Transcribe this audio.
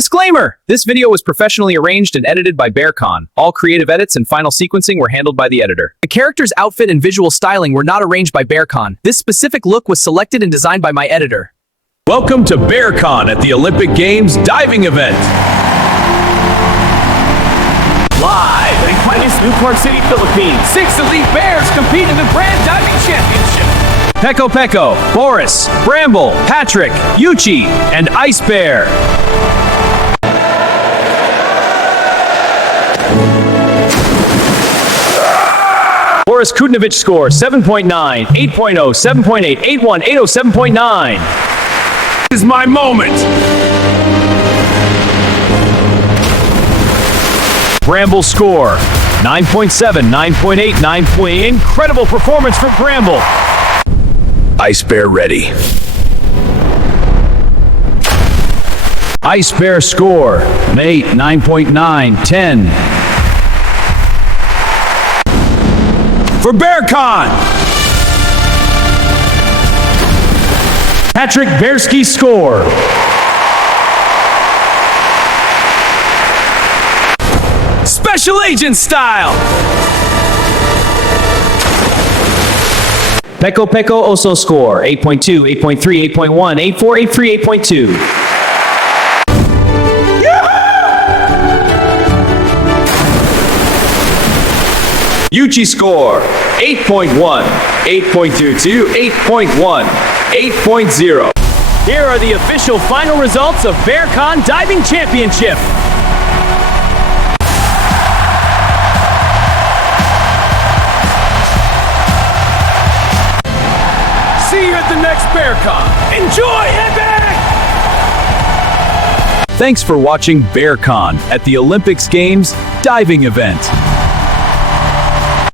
Disclaimer! This video was professionally arranged and edited by Bearcon. All creative edits and final sequencing were handled by the editor. The character's outfit and visual styling were not arranged by Bearcon. This specific look was selected and designed by my editor. Welcome to Bearcon at the Olympic Games diving event. Live in Newport City, Philippines, 6 elite bears compete in the Grand Diving Championship. Peko Peko, Boris, Bramble, Patrick, Yuchi, and Ice Bear. Boris Kutnevich score 7.9, 8.0, 7.8, 8.1, 8.0, 7.9. This is my moment. Bramble score 9.7, 9.8, 9.8. Incredible performance from Bramble. Ice Bear ready. Ice Bear score 8, 9.9, 10. For Bearcon! Patrick Bearski score. Special Agent style! Peko Peko Oso score 8.2, 8.3, 8.1, 8.4, 8.3, 8.2. Yuchi score 8.1, 8.22, 8.1, 8.0. Here are the official final results of Bearcon Diving Championship. See you at the next Bearcon. Enjoy, Epic! Thanks for watching Bearcon at the Olympics Games diving event.